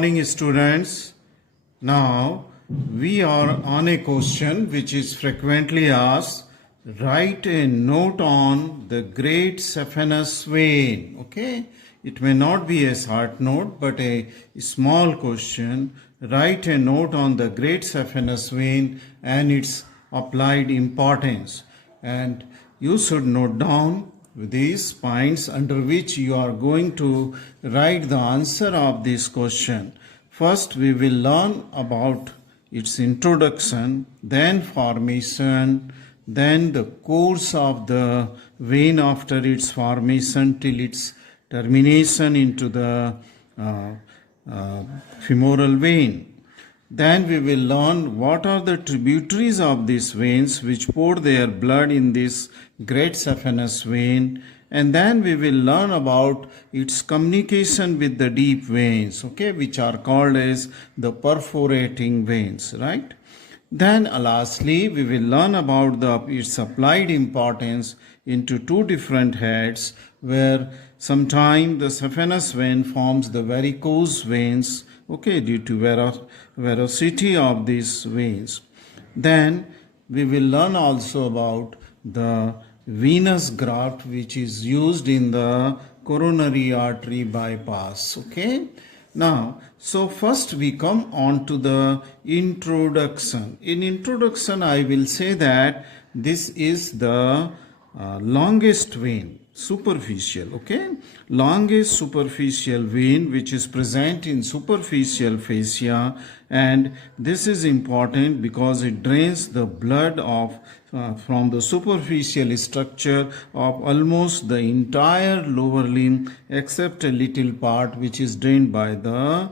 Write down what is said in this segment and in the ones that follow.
morning, students. Now we are on a question which is frequently asked. Write a note on the great Saphenous vein. Okay, it may not be a short note but a small question. Write a note on the great Saphenous vein and its applied importance, and you should note down these points under which you are going to write the answer of this question. First, we will learn about its introduction, then formation, then the course of the vein after its formation till its termination into the femoral vein. Then we will learn what are the tributaries of these veins which pour their blood in this great Saphenous vein, and then we will learn about its communication with the deep veins, okay, which are called as the perforating veins, right? Then lastly, we will learn about its applied importance into two different heads, where sometimes the Saphenous vein forms the varicose veins, okay, due to veracity of these veins. Then we will learn also about the venous graft which is used in the coronary artery bypass, okay. Now, so first we come on to the introduction. In introduction, I will say that this is the longest vein, superficial, okay, longest superficial vein which is present in superficial fascia, and this is important because it drains the blood from the superficial structure of almost the entire lower limb except a little part which is drained by the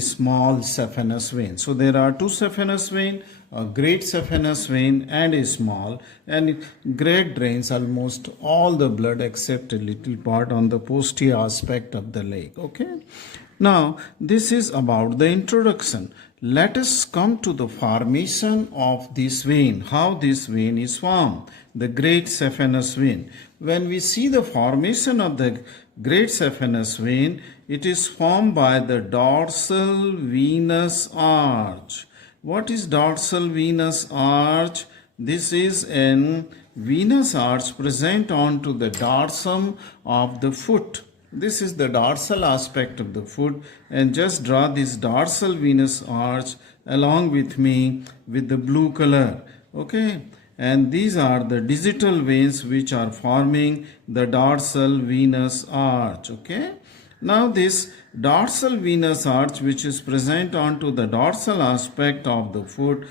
small Saphenous vein. So there are two Saphenous veins, a great Saphenous vein and a small, and great drains almost all the blood except a little part on the posterior aspect of the leg, okay. Now this is about the introduction. Let us come to the formation of this vein, how this vein is formed, the great Saphenous vein. When we see the formation of the great Saphenous vein, it is formed by the dorsal venous arch. What is dorsal venous arch? This is an venous arch present onto the dorsum of the foot. This is the dorsal aspect of the foot, and just draw this dorsal venous arch along with me with the blue color, okay. And these are the digital veins which are forming the dorsal venous arch, okay. Now this dorsal venous arch which is present onto the dorsal aspect of the foot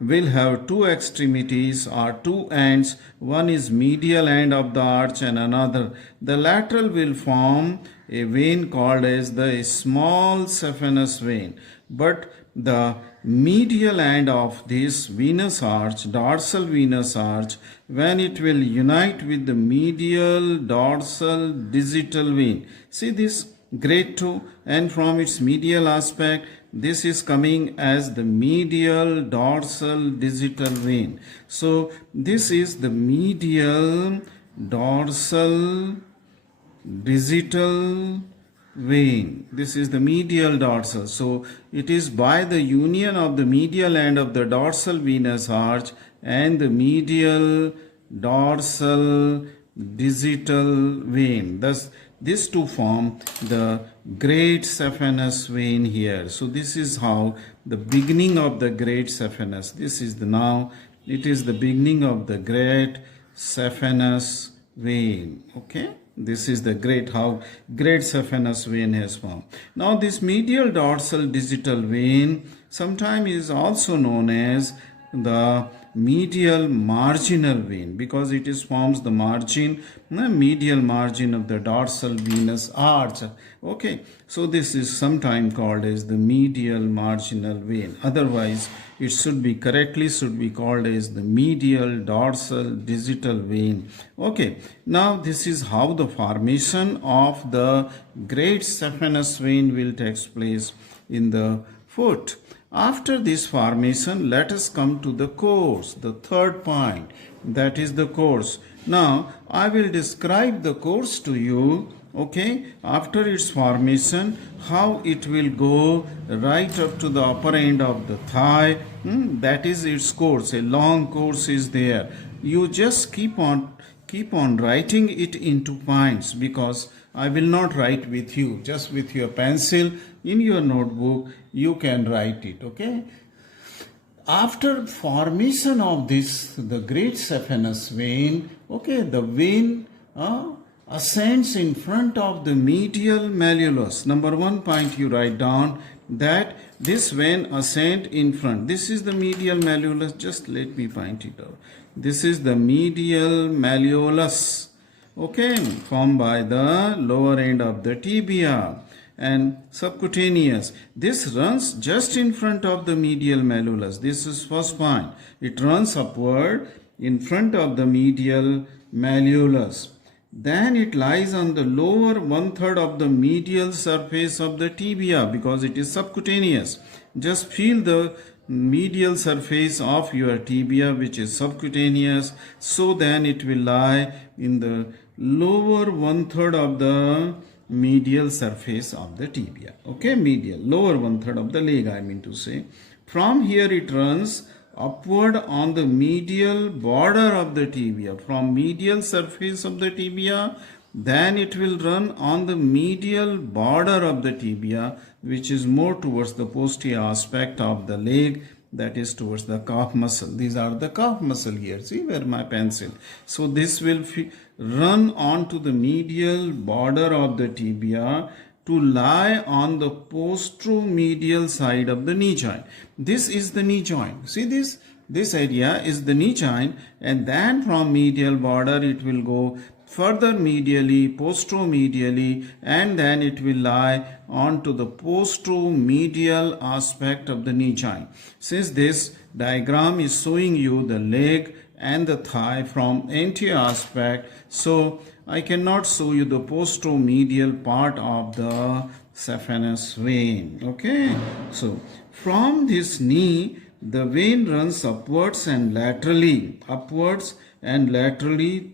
will have two extremities or two ends. One is medial end of the arch and another. The lateral will form a vein called as the small Saphenous vein. But the medial end of this venous arch, dorsal venous arch, when it will unite with the medial dorsal digital vein. See this great two, and from its medial aspect, this is coming as the medial dorsal digital vein. So this is the medial dorsal digital vein. This is the medial dorsal. So it is by the union of the medial end of the dorsal venous arch and the medial dorsal digital vein. Thus these two form the great Saphenous vein here. So this is how the beginning of the great Saphenous. This is the now it is the beginning of the great Saphenous vein, okay. This is the great Saphenous vein has formed. Now this medial dorsal digital vein sometimes is also known as the medial marginal vein because it is forms the margin, the medial margin of the dorsal venous arch, okay. So this is sometimes called as the medial marginal vein. Otherwise it should be called as the medial dorsal digital vein, okay. Now this is how the formation of the great Saphenous vein will take place in the foot. After this formation, let us come to the course, the third point, that is the course. Now, I will describe the course to you okay, after its formation, how it will go right up to the upper end of the thigh. That is its course. A long course is there. You just keep on writing it into points, because I will not write with you. Just with your pencil in your notebook, you can write it, okay? After formation of this, the great saphenous vein, okay, the vein ascends in front of the medial malleolus. Number one point you write down, that this vein ascend in front. This is the medial malleolus. Just let me point it out. This is the medial malleolus, okay, formed by the lower end of the tibia and subcutaneous. This runs just in front of the medial malleolus. This is first point. It runs upward in front of the medial malleolus. Then it lies on the lower one-third of the medial surface of the tibia, because it is subcutaneous. Just feel the medial surface of your tibia, which is subcutaneous. So then it will lie in the lower one-third of the medial surface of the tibia, okay, medial, lower one-third of the leg, I mean to say. From here it runs upward on the medial border of the tibia, from medial surface of the tibia. Then it will run on the medial border of the tibia, which is more towards the posterior aspect of the leg, that is towards the calf muscle. These are the calf muscle here. See where my pencil. So this will run on to the medial border of the tibia to lie on the posteromedial side of the knee joint. This is the knee joint. See this? This area is the knee joint, and then from medial border it will go further medially, posteromedially, and then it will lie onto the posteromedial aspect of the knee joint. Since this diagram is showing you the leg and the thigh from anterior aspect, so I cannot show you the posteromedial part of the saphenous vein, okay? So from this knee, the vein runs upwards and laterally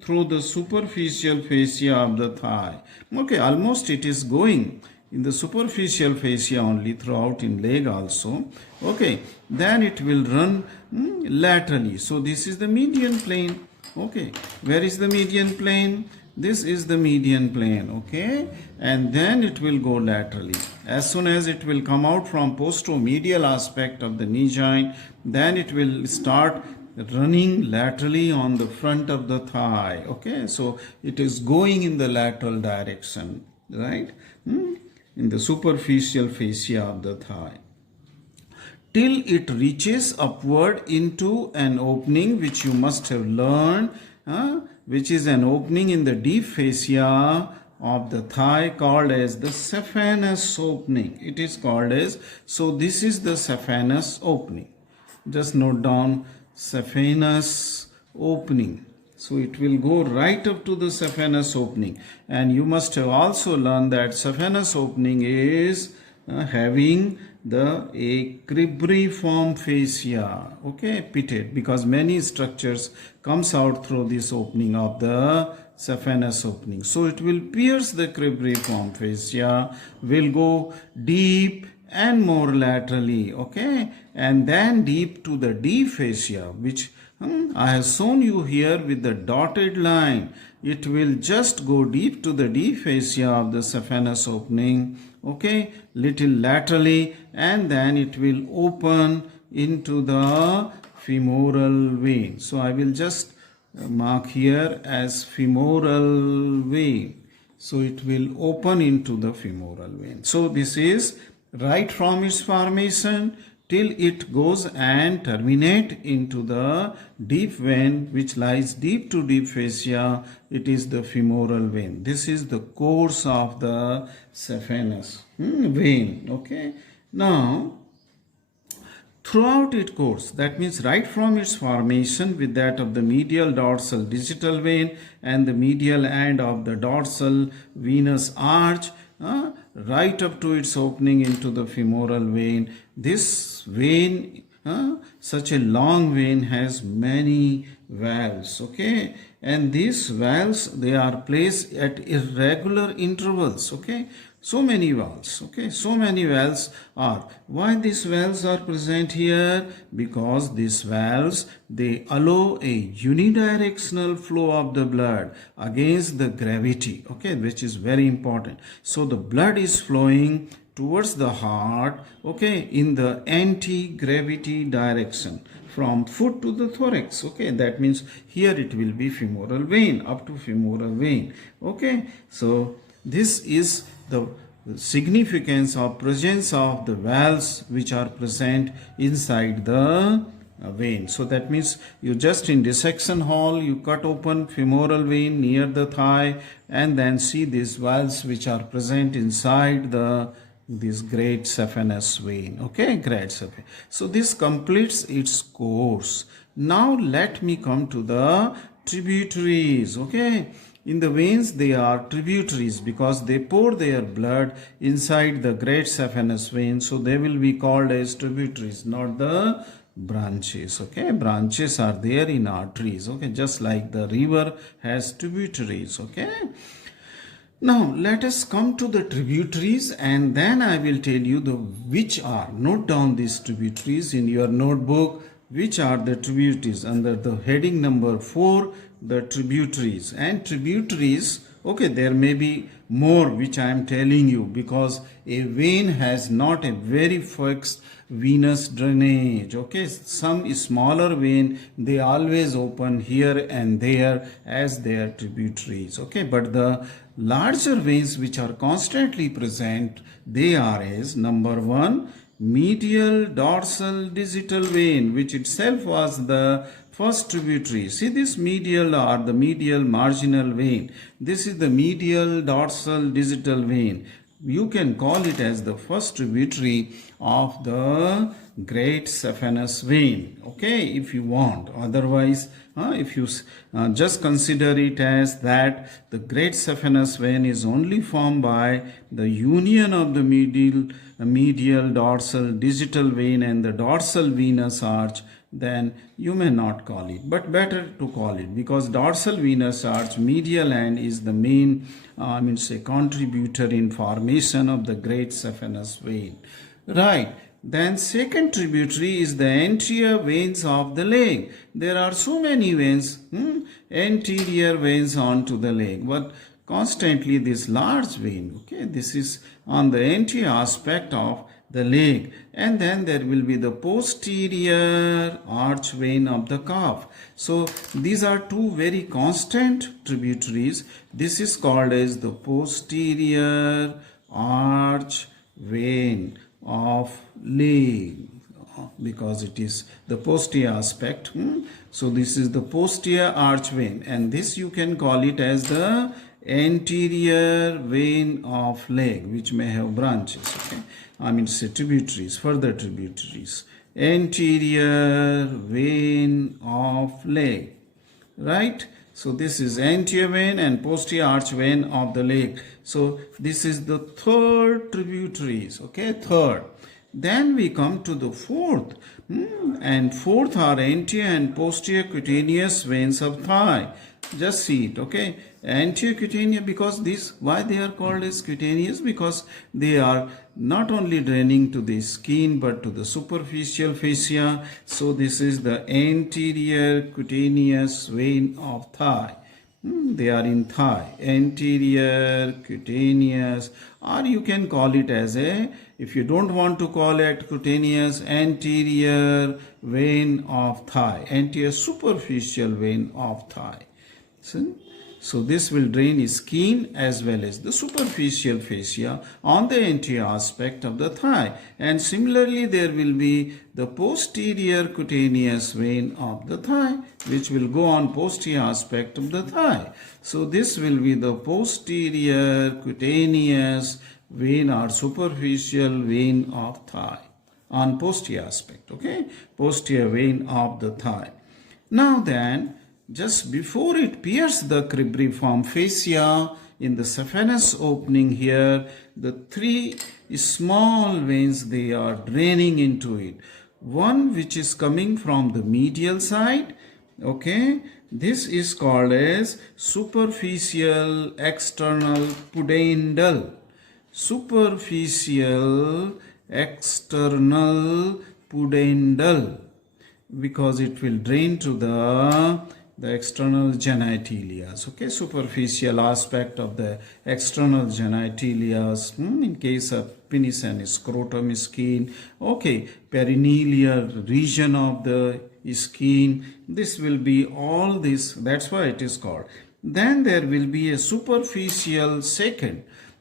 through the superficial fascia of the thigh. Okay, almost it is going in the superficial fascia only, throughout in leg also. Okay, then it will run laterally. So this is the median plane. Okay, where is the median plane? This is the median plane, okay, and then it will go laterally. As soon as it will come out from posteromedial aspect of the knee joint, then it will start running laterally on the front of the thigh, okay. So it is going in the lateral direction, right, in the superficial fascia of the thigh, till it reaches upward into an opening which you must have learned, which is an opening in the deep fascia of the thigh called as the saphenous opening. It is called as, so this is the saphenous opening. Just note down saphenous opening. So it will go right up to the saphenous opening. And you must have also learned that saphenous opening is having a cribriform fascia, okay, pitted, because many structures comes out through this opening of the saphenous opening. So it will pierce the cribriform fascia, will go deep and more laterally, okay, and then deep to the deep fascia, which I have shown you here with the dotted line. It will just go deep to the deep fascia of the saphenous opening, okay, little laterally, and then it will open into the femoral vein. So I will just mark here as femoral vein. So it will open into the femoral vein. So this is right from its formation till it goes and terminate into the deep vein which lies deep to deep fascia. It is the femoral vein. This is the course of the saphenous vein, okay. Now throughout its course, that means right from its formation with that of the medial dorsal digital vein and the medial end of the dorsal venous arch, right up to its opening into the femoral vein, this vein such a long vein has many valves, okay, and these valves, they are placed at irregular intervals, okay. So many valves, okay, so many valves are. Why these valves are present here? Because these valves, they allow a unidirectional flow of the blood against the gravity, okay, which is very important. So the blood is flowing towards the heart, okay, in the anti-gravity direction from foot to the thorax, okay. That means here it will be femoral vein, up to femoral vein, okay. So this is the significance of presence of the valves which are present inside the vein. So that means you just in dissection hall, you cut open femoral vein near the thigh and then see these valves which are present inside this great saphenous vein, okay, great saphenous. So this completes its course. Now let me come to the tributaries, okay. In the veins, they are tributaries because they pour their blood inside the great saphenous vein. So they will be called as tributaries, not the branches, okay. Branches are there in arteries, okay, just like the river has tributaries, okay. Now let us come to the tributaries and then I will tell you which are. Note down these tributaries in your notebook. Which are the tributaries under the heading number 4, the tributaries. And tributaries, okay, there may be more which I am telling you because a vein has not a very fixed venous drainage, okay. Some smaller vein, they always open here and there as their tributaries, okay. But the larger veins which are constantly present, they are as number 1, medial dorsal digital vein, which itself was the first tributary. See this medial or the medial marginal vein. This is the medial dorsal digital vein. You can call it as the first tributary of the great saphenous vein, okay, if you want. Otherwise, if you just consider it as that the great saphenous vein is only formed by the union of the medial dorsal digital vein and the dorsal venous arch, then you may not call it, but better to call it because dorsal venous arch medial end is the main contributor in formation of the great saphenous vein, right. Then second tributary is the anterior veins of the leg. There are so many veins, anterior veins onto the leg, but constantly this large vein, okay, this is on the anterior aspect of the leg, and then there will be the posterior arch vein of the calf. So these are two very constant tributaries. This is called as the posterior arch vein of leg because it is the posterior aspect. So this is the posterior arch vein, and this you can call it as the anterior vein of leg, which may have branches, okay. Say tributaries, further tributaries. Anterior vein of leg, right. So this is anterior vein and posterior arch vein of the leg. So this is the third tributaries, okay, third. Then we come to the fourth, and fourth are anterior and posterior cutaneous veins of thigh. Just see it, okay. Anterior cutaneous, because why they are called as cutaneous? Because they are not only draining to the skin but to the superficial fascia. So this is the anterior cutaneous vein of thigh. They are in thigh, anterior cutaneous, or you can call it as if you don't want to call it cutaneous, anterior vein of thigh, anterior superficial vein of thigh. So this will drain skin as well as the superficial fascia on the anterior aspect of the thigh. And similarly, there will be the posterior cutaneous vein of the thigh, which will go on posterior aspect of the thigh. So this will be the posterior cutaneous vein or superficial vein of thigh on posterior aspect, okay, posterior vein of the thigh. Now then, just before it pierces the cribriform fascia in the saphenous opening here, the three small veins, they are draining into it. one which is coming from the medial side. Okay, this is called as superficial external pudendal. Superficial external pudendal, because it will drain to the external genitalia. Okay, superficial aspect of the external genitalia, in case of penis and scrotum skin. Okay, perineal region of the skin. This will be all this. That's why it is called. Then there will be a superficial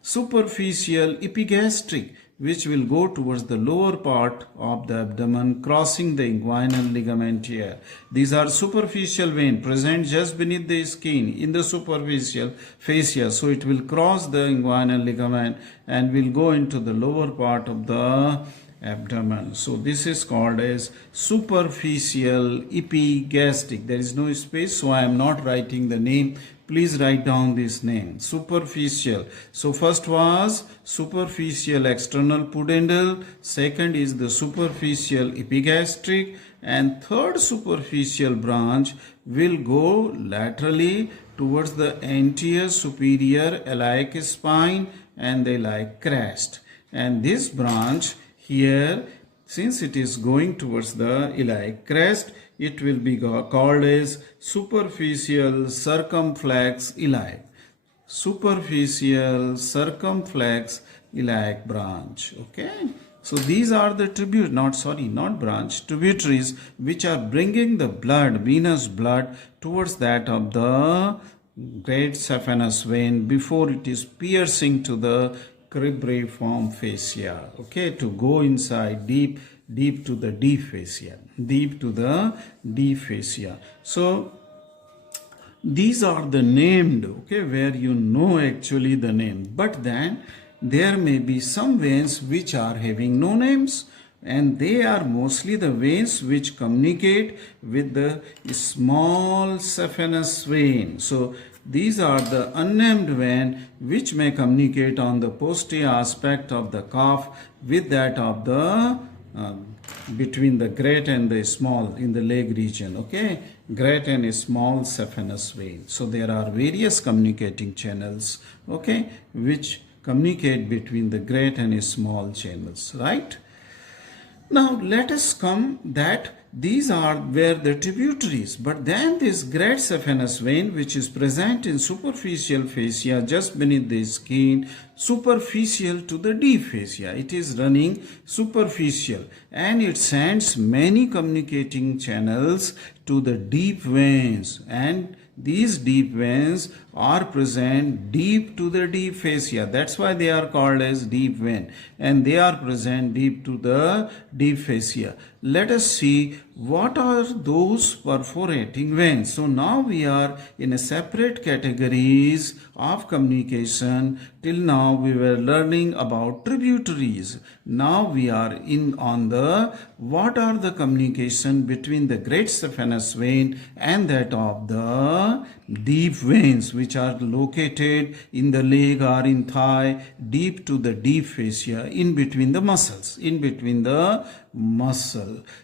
superficial epigastric, which will go towards the lower part of the abdomen, crossing the inguinal ligament here. These are superficial veins present just beneath the skin in the superficial fascia. So it will cross the inguinal ligament and will go into the lower part of the abdomen. So this is called as superficial epigastric. There is no space, so I am not writing the name. Please write down this name, superficial. So first was superficial external pudendal, second is the superficial epigastric, and third superficial branch will go laterally towards the anterior superior iliac spine and the iliac crest. And this branch here, since it is going towards the iliac crest, it will be called as superficial circumflex iliac. Superficial circumflex iliac branch. Okay. So these are the tributaries which are bringing the blood, venous blood, towards that of the great saphenous vein before it is piercing to the cribriform fascia. Okay, to go inside deep to the deep fascia. So these are the named, okay, where you know actually the name. But then there may be some veins which are having no names, and they are mostly the veins which communicate with the small saphenous vein. So these are the unnamed vein which may communicate on the posterior aspect of the calf with that of the between the great and the small in the leg region. Okay, great and small saphenous vein. So there are various communicating channels, okay, which communicate between the great and small channels, right? Now let us come that these are where the tributaries, but then this great saphenous vein which is present in superficial fascia just beneath the skin, superficial to the deep fascia. It is running superficial and it sends many communicating channels to the deep veins, and these deep veins are present deep to the deep fascia. That's why they are called as deep vein, and they are present deep to the deep fascia. Let us see what are those perforating veins. So now we are in a separate categories of communication. Till now we were learning about tributaries. Now we are in on the what are the communication between the great saphenous vein and that of the deep veins which are located in the leg or in thigh deep to the deep fascia in between the muscles,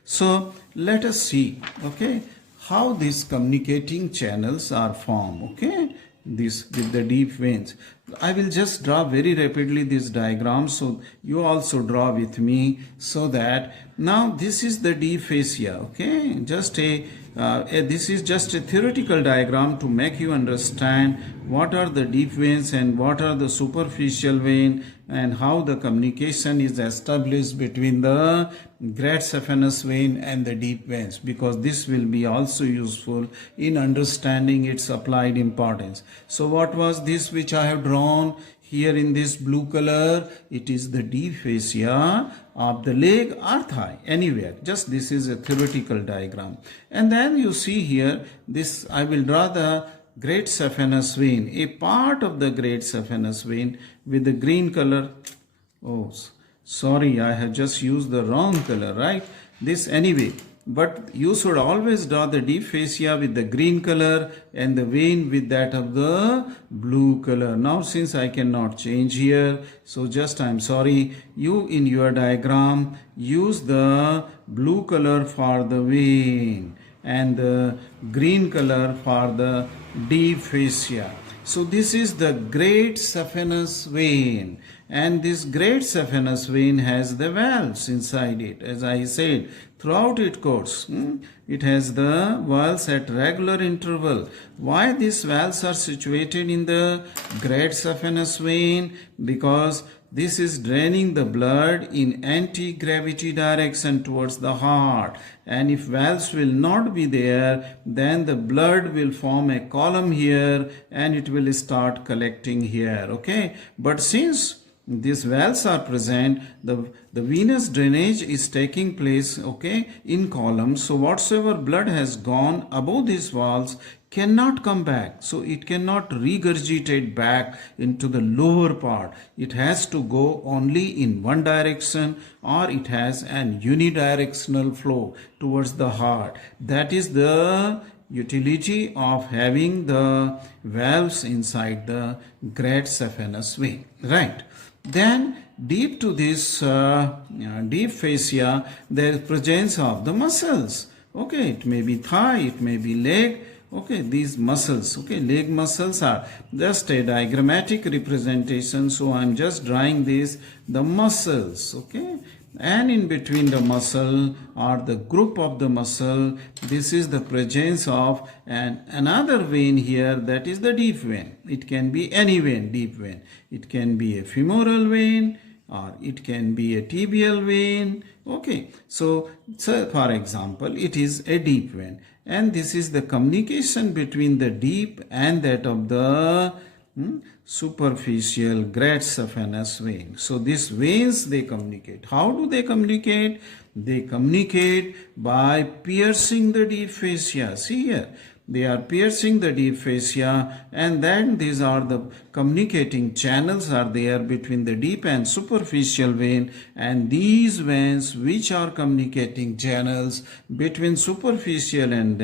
So let us see, okay, how these communicating channels are formed, okay, this with the deep veins. I will just draw very rapidly this diagram, so you also draw with me, so that now this is the deep fascia, okay, this is just a theoretical diagram to make you understand what are the deep veins and what are the superficial vein and how the communication is established between the great saphenous vein and the deep veins, because this will be also useful in understanding its applied importance. So what was this which I have drawn here in this blue color? It is the deep fascia of the leg or thigh, anywhere. Just this is a theoretical diagram. And then you see here, this I will draw the great saphenous vein, a part of the great saphenous vein with the green color. Oh, sorry, I have just used the wrong color, right? This anyway, but you should always draw the deep fascia with the green color and the vein with that of the blue color. Now since I cannot change here, so just I'm sorry, you in your diagram use the blue color for the vein and the green color for the deep fascia. So this is the great saphenous vein, and this great saphenous vein has the valves inside it. As I said, throughout its course, it has the valves at regular interval. Why these valves are situated in the great saphenous vein? Because this is draining the blood in anti-gravity direction towards the heart, and if valves will not be there, then the blood will form a column here and it will start collecting here. Okay, but since these valves are present, the venous drainage is taking place, okay, in columns. So whatsoever blood has gone above these valves cannot come back. So it cannot regurgitate back into the lower part. It has to go only in one direction, or it has an unidirectional flow towards the heart. That is the utility of having the valves inside the great saphenous vein, right? Then deep to this deep fascia, there is presence of the muscles. Okay, it may be thigh, it may be leg. Okay, these muscles, okay, leg muscles are just a diagrammatic representation. So I'm just drawing this, the muscles, okay, and in between the muscle or the group of the muscle, this is the presence of another vein here, that is the deep vein. It can be any vein, deep vein. It can be a femoral vein, or it can be a tibial vein. Okay, so for example, it is a deep vein, and this is the communication between the deep and that of the superficial great saphenous vein. So these veins, they communicate. How do they communicate? They communicate by piercing the deep fascia. See here, they are piercing the deep fascia, and then these are the communicating channels are there between the deep and superficial vein, and these veins which are communicating channels between superficial and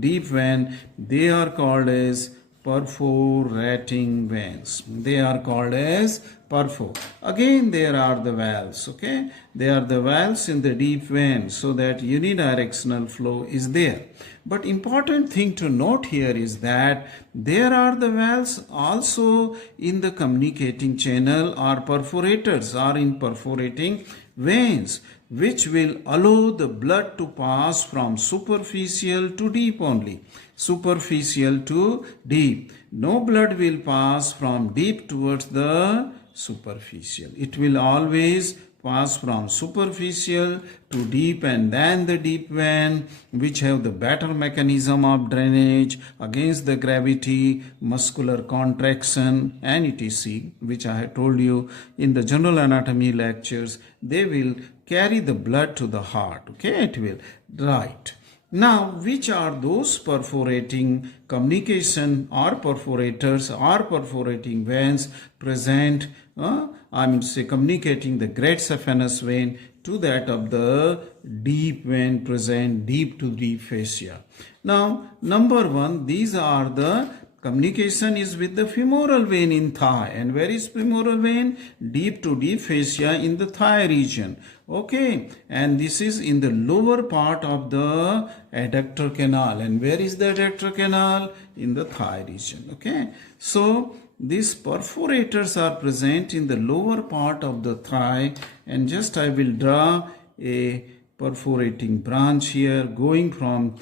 deep vein, they are called as perforating veins. They are called as perfo. Again, there are the valves, okay? They are the valves in the deep vein, so that unidirectional flow is there. But important thing to note here is that there are the valves also in the communicating channel or perforators, or in perforating veins, which will allow the blood to pass from superficial to deep only. Superficial to deep. No blood will pass from deep towards the superficial. It will always pass from superficial to deep, and then the deep vein, which have the better mechanism of drainage against the gravity, muscular contraction, and etc., which I have told you in the general anatomy lectures, they will carry the blood to the heart. Okay, it will. Right. Now, which are those perforating communication or perforators or perforating veins present, communicating the great saphenous vein to that of the deep vein present deep to deep fascia. Now, number one, these are the communication is with the femoral vein in thigh. And where is femoral vein? Deep to deep fascia in the thigh region. Okay, and this is in the lower part of the adductor canal. And where is the adductor canal? In the thigh region. Okay, so these perforators are present in the lower part of the thigh, and just I will draw a perforating branch here going from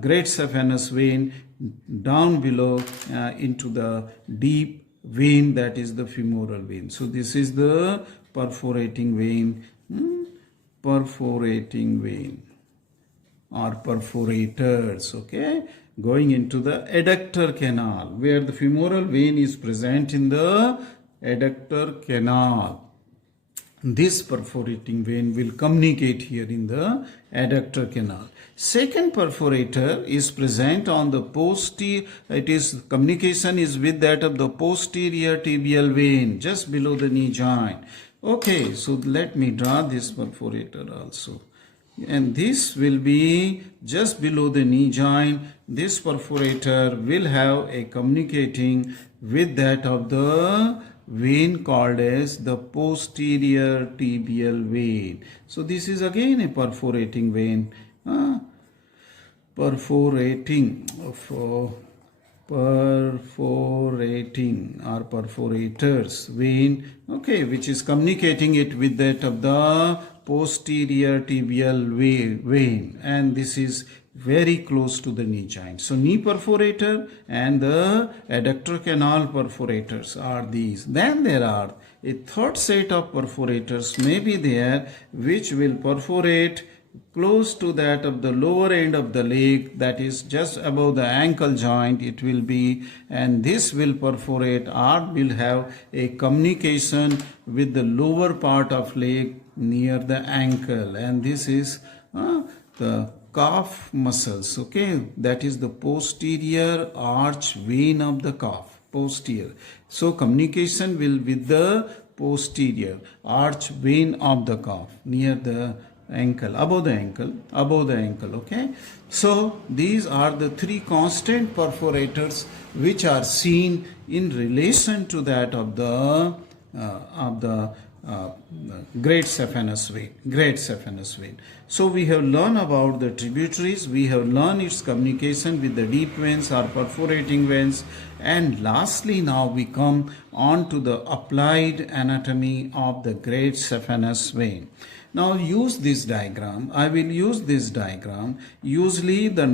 great saphenous vein down below into the deep vein, that is the femoral vein. So this is the perforating vein, perforating vein or perforators, okay, going into the adductor canal, where the femoral vein is present in the adductor canal. This perforating vein will communicate here in the adductor canal. Second perforator is present on the posterior, communication is with that of the posterior tibial vein just below the knee joint. Okay, so let me draw this perforator also. and this will be just below the knee joint. This perforator will have a communicating with that of the vein called as the posterior tibial vein. So this is again a perforating vein. Perforating or perforators vein, okay, which is communicating it with that of the posterior tibial vein, and this is very close to the knee joint. So knee perforator and the adductor canal perforators are these. Then there are a third set of perforators may be there which will perforate close to that of the lower end of the leg, that is just above the ankle joint it will be, and this will perforate or will have a communication with the lower part of leg near the ankle, and this is the calf muscles, okay, that is the posterior arch vein of the calf, posterior. So communication will with the posterior arch vein of the calf near the ankle, above the ankle, okay. So these are the three constant perforators which are seen in relation to that of the great saphenous vein. So we have learned about the tributaries, we have learned its communication with the deep veins or perforating veins, and lastly now we come on to the applied anatomy of the great saphenous vein. Now use this diagram. I will use this diagram. Usually the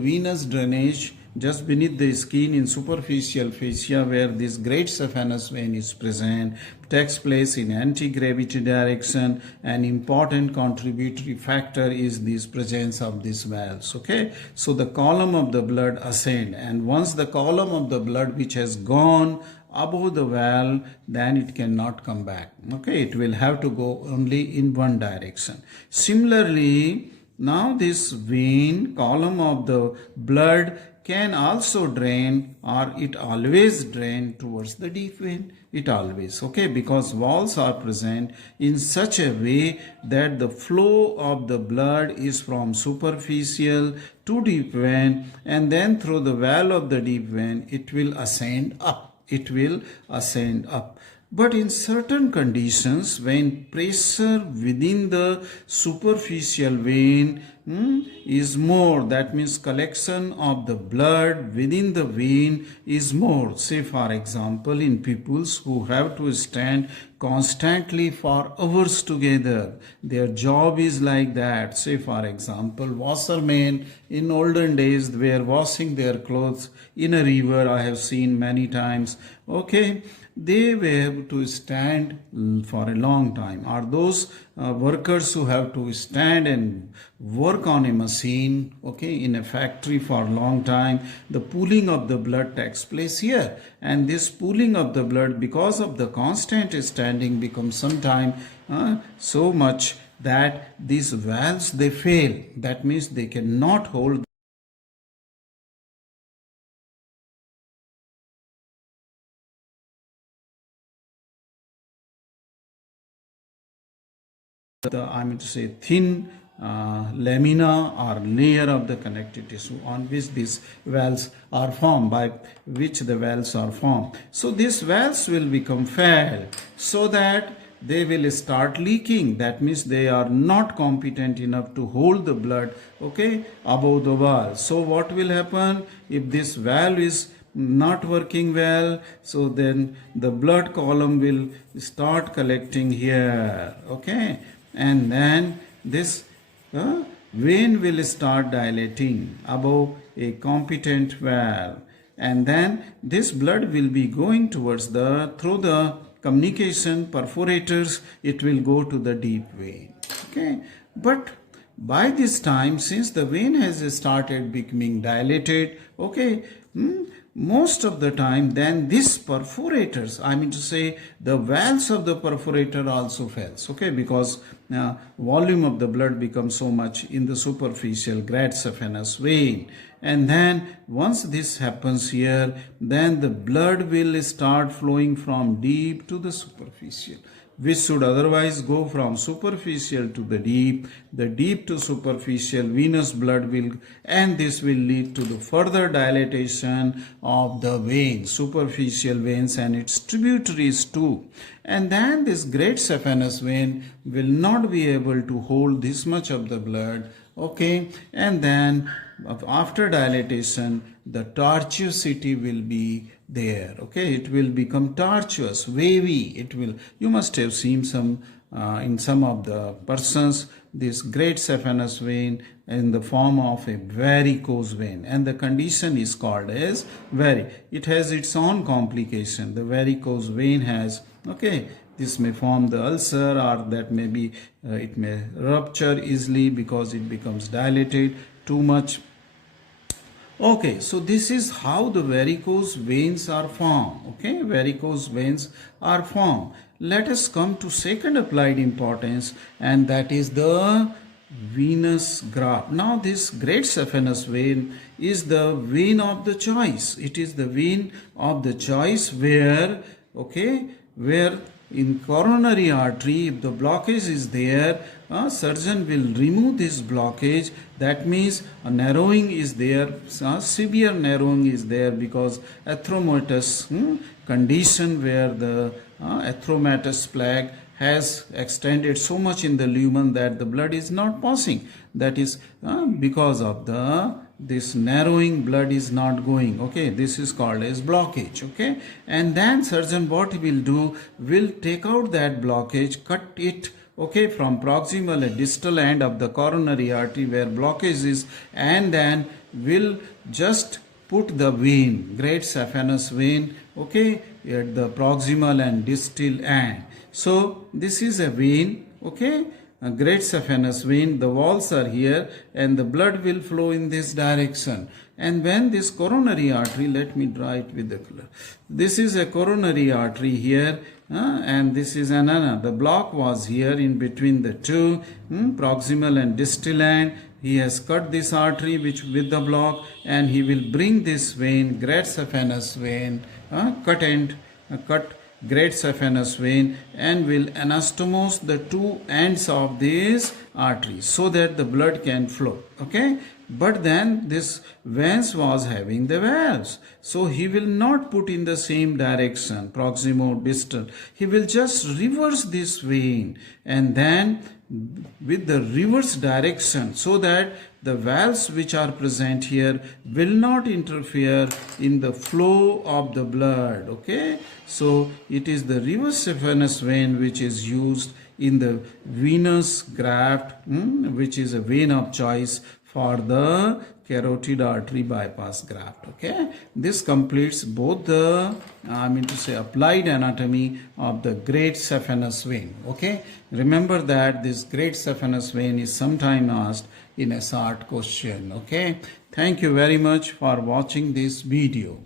venous drainage just beneath the skin in superficial fascia where this great saphenous vein is present takes place in anti-gravity direction. An important contributory factor is this presence of these valves, okay. So the column of the blood ascend, and once the column of the blood which has gone above the valve, then it cannot come back, okay. It will have to go only in one direction. Similarly, now this vein column of the blood can also drain, or it always drain towards the deep vein, it always, okay, because valves are present in such a way that the flow of the blood is from superficial to deep vein, and then through the valve of the deep vein it will ascend up. But in certain conditions, when pressure within the superficial vein is more, that means collection of the blood within the vein is more. Say for example, in people who have to stand constantly for hours together, their job is like that. Say for example, washermen in olden days were washing their clothes in a river. I have seen many times, okay. They were to stand for a long time. Or those workers who have to stand and work on a machine, okay, in a factory for a long time, the pooling of the blood takes place here, and this pooling of the blood because of the constant standing becomes sometime so much that these valves they fail. That means they cannot hold the thin lamina or layer of the connective tissue on which these valves are formed, by which the valves are formed. So these valves will become failed, so that they will start leaking. That means they are not competent enough to hold the blood, okay, above the valve. So what will happen if this valve is not working well? So then the blood column will start collecting here, okay, and then this vein will start dilating above a competent valve, and then this blood will be going towards through the communication perforators, it will go to the deep vein, okay. But by this time, since the vein has started becoming dilated, okay, most of the time then these perforators, the valves of the perforator also fails, okay, because volume of the blood becomes so much in the superficial great saphenous vein. And then once this happens here, then the blood will start flowing from deep to the superficial. which should otherwise go from superficial to the deep to superficial venous blood will, and this will lead to the further dilatation of the veins, superficial veins and its tributaries too. And then this great saphenous vein will not be able to hold this much of the blood, okay, and then after dilatation the tortuosity will be there, okay, it will become tortuous, wavy, it will, you must have seen some in some of the persons this great saphenous vein in the form of a varicose vein, and the condition is called as it has its own complication. The varicose vein has, okay, this may form the ulcer, or that may be it may rupture easily because it becomes dilated too much. Okay, so this is how the varicose veins are formed. Okay, varicose veins are formed. Let us come to second applied importance, and that is the venous graft. Now this great saphenous vein is the vein of the choice. It is the vein of the choice where, okay, where in coronary artery, if the blockage is there, a surgeon will remove this blockage. That means a narrowing is there, severe narrowing is there because atheromatous condition where the atheromatous plaque has extended so much in the lumen that the blood is not passing. That is because of this narrowing, blood is not going, okay, this is called as blockage, okay. And then surgeon what he will do, will take out that blockage, cut it, okay, from proximal and distal end of the coronary artery where blockage is, and then will just put the vein, great saphenous vein, okay, at the proximal and distal end. So this is a vein, okay, a great saphenous vein, the walls are here and the blood will flow in this direction. And when this coronary artery, let me draw it with the color. This is a coronary artery here, and this is another. The block was here in between the two, proximal and distal end. He has cut this artery with the block, and he will bring this vein, great saphenous vein, cut great saphenous vein, and will anastomose the two ends of this artery so that the blood can flow, okay. But then this veins was having the valves, so he will not put in the same direction, proximo distal. He will just reverse this vein, and then with the reverse direction, so that the valves which are present here will not interfere in the flow of the blood, okay. So it is the reverse saphenous vein which is used in the venous graft, which is a vein of choice for the carotid artery bypass graft, okay. This completes both the applied anatomy of the great saphenous vein, okay. Remember that this great saphenous vein is sometime asked in a SAT question, okay. Thank you very much for watching this video.